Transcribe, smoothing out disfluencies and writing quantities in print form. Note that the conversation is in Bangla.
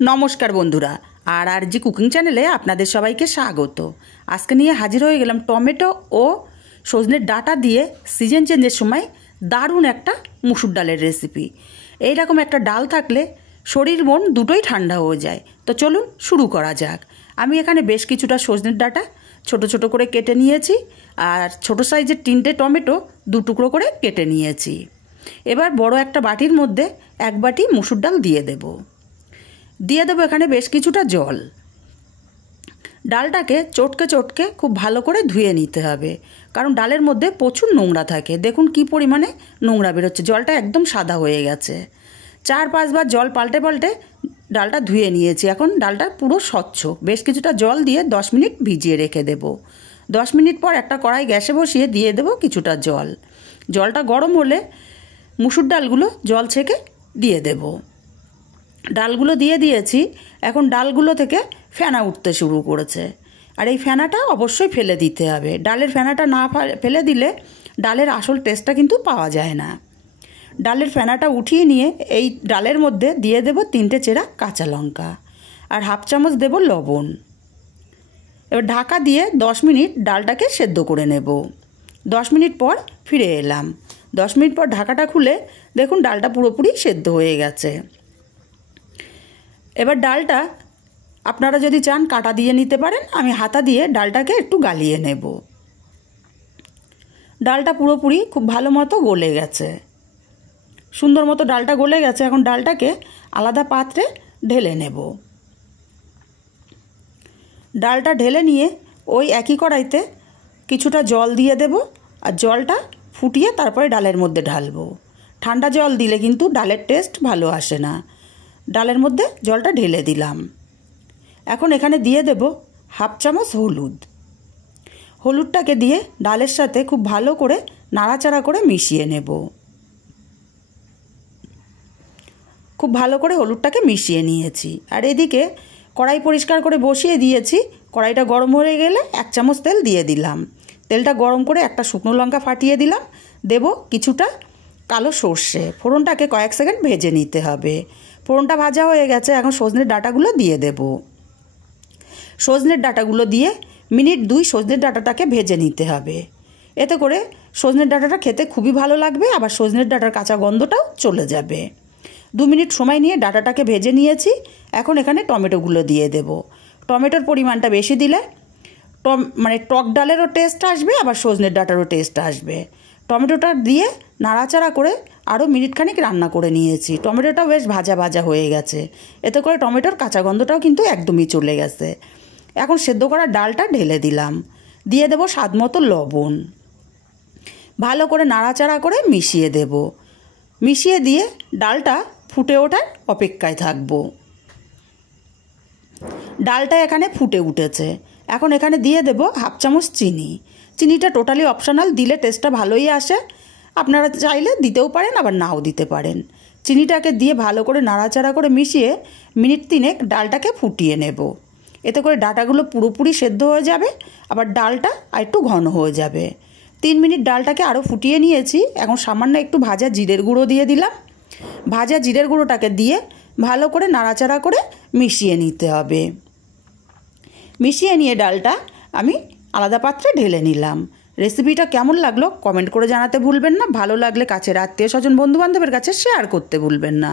নমস্কার বন্ধুরা, আর জি কুকিং চ্যানেলে আপনাদের সবাইকে স্বাগত। আজকে নিয়ে হাজির হয়ে গেলাম টমেটো ও সজনের ডাঁটা দিয়ে সিজন চেঞ্জের সময় দারুণ একটা মুসুর ডালের রেসিপি। এইরকম একটা ডাল থাকলে শরীর মন দুটোই ঠান্ডা হয়ে যায়। তো চলুন শুরু করা যাক। আমি এখানে বেশ কিছুটা সজনের ডাঁটা ছোট ছোট করে কেটে নিয়েছি, আর ছোট সাইজের 3টে টমেটো 2 টুকরো করে কেটে নিয়েছি। এবার বড় একটা বাটির মধ্যে 1 বাটি মুসুর ডাল দিয়ে দেবো এখানে বেশ কিছুটা জল। ডালটাকে চটকে চটকে খুব ভালো করে ধুয়ে নিতে হবে, কারণ ডালের মধ্যে প্রচুর নোংরা থাকে। দেখুন কি পরিমাণে নোংরা বেরোচ্ছে, জলটা একদম সাদা হয়ে গেছে। 4-5 বার জল পাল্টে পাল্টে ডালটা ধুয়ে নিয়েছি। এখন ডালটা পুরো স্বচ্ছ। বেশ কিছুটা জল দিয়ে 10 মিনিট ভিজিয়ে রেখে দেব। 10 মিনিট পর একটা কড়াই গ্যাসে বসিয়ে দিয়ে দেব কিছুটা জল। জলটা গরম হলে মুসুর ডালগুলো জল ছেঁকে দিয়ে দেব। ডালগুলো দিয়ে দিয়েছি। এখন ডালগুলো থেকে ফেনা উঠতে শুরু করেছে, আর এই ফেনাটা অবশ্যই ফেলে দিতে হবে। ডালের ফেনাটা না ফেলে দিলে ডালের আসল টেস্টটা কিন্তু পাওয়া যায় না। ডালের ফেনাটা উঠিয়ে নিয়ে এই ডালের মধ্যে দিয়ে দেব 3টে চেরা কাঁচা লঙ্কা আর 1/2 চামচ দেব লবণ। এবার ঢাকা দিয়ে 10 মিনিট ডালটাকে সেদ্ধ করে নেব। 10 মিনিট পর ফিরে এলাম। 10 মিনিট পর ঢাকাটা খুলে দেখুন ডালটা পুরোপুরি সেদ্ধ হয়ে গেছে। এবার ডালটা আপনারা যদি চান কাঁটা দিয়ে নিতে পারেন, আমি হাতা দিয়ে ডালটাকে একটু গালিয়ে নেব। ডালটা পুরোপুরি খুব ভালো মতো গলে গেছে, সুন্দর মতো ডালটা গলে গেছে। এখন ডালটাকে আলাদা পাত্রে ঢেলে নেব। ডালটা ঢেলে নিয়ে ওই একই কড়াইতে কিছুটা জল দিয়ে দেব, আর জলটা ফুটিয়ে তারপরে ডালের মধ্যে ঢালবো। ঠান্ডা জল দিলে কিন্তু ডালের টেস্ট ভালো আসে না। ডালের মধ্যে জলটা ঢেলে দিলাম। এখন এখানে দিয়ে দেব 1/2 চামচ হলুদ। হলুদটাকে দিয়ে ডালের সাথে খুব ভালো করে নাড়াচাড়া করে মিশিয়ে নেব। খুব ভালো করে হলুদটাকে মিশিয়ে নিয়েছি। আর এদিকে কড়াই পরিষ্কার করে বসিয়ে দিয়েছি। কড়াইটা গরম হয়ে গেলে 1 চামচ তেল দিয়ে দিলাম। তেলটা গরম করে একটা শুকনো লঙ্কা ফাটিয়ে দিলাম। দেব কিছুটা কালো সর্ষে। ফোড়নটাকে কয়েক সেকেন্ড ভেজে নিতে হবে। ফোড়নটা ভাজা হয়ে গেছে। এখন সজনের ডাঁটাগুলো দিয়ে দেব। সজনের ডাঁটাগুলো দিয়ে মিনিট 2 সজনের ডাঁটাটাকে ভেজে নিতে হবে। এতে করে সজনের ডাঁটাটা খেতে খুবই ভালো লাগবে, আবার সজনের ডাঁটার কাঁচা গন্ধটাও চলে যাবে। 2 মিনিট সময় নিয়ে ডাঁটাটাকে ভেজে নিয়েছি। এখন এখানে টমেটোগুলো দিয়ে দেব। টমেটোর পরিমাণটা বেশি দিলে টক ডালেরও টেস্ট আসবে, আবার সজনের ডাঁটারও টেস্ট আসবে। টমেটোটা দিয়ে নাড়াচাড়া করে আরও মিনিটখানিক রান্না করে নিয়েছি। টমেটোটাও বেশ ভাজা ভাজা হয়ে গেছে। এতে করে টমেটোর কাঁচা গন্ধটাও কিন্তু একদমই চলে গেছে। এখন সেদ্ধ করা ডালটা ঢেলে দিলাম। দিয়ে দেব স্বাদ মতো লবণ। ভালো করে নাড়াচাড়া করে মিশিয়ে দেব। মিশিয়ে দিয়ে ডালটা ফুটে ওঠার অপেক্ষায় থাকব। ডালটা এখানে ফুটে উঠেছে। এখন এখানে দিয়ে দেব 1/2 চামচ চিনি। চিনিটা টোটালি অপশনাল, দিলে টেস্টটা ভালোই আসে। আপনারা চাইলে দিতেও পারেন, আবার নাও দিতে পারেন। চিনিটাকে দিয়ে ভালো করে নাড়াচাড়া করে মিশিয়ে মিনিট 3 ডালটাকে ফুটিয়ে নেব। এতে করে ডাঁটাগুলো পুরোপুরি সেদ্ধ হয়ে যাবে, আবার ডালটা আর একটু ঘন হয়ে যাবে। 3 মিনিট ডালটাকে আরও ফুটিয়ে নিয়েছি। এখন সামান্য একটু ভাজা জিরের গুঁড়ো দিয়ে দিলাম। ভাজা জিরের গুঁড়োটাকে দিয়ে ভালো করে নাড়াচাড়া করে মিশিয়ে নিতে হবে। মিশিয়ে নিয়ে ডালটা আমি আলাদা পাত্রে ঢেলে নিলাম। রেসিপিটা কেমন লাগলো কমেন্ট করে জানাতে ভুলবেন না। ভালো লাগলে কাছের আত্মীয় স্বজন বন্ধুবান্ধবের কাছে শেয়ার করতে ভুলবেন না।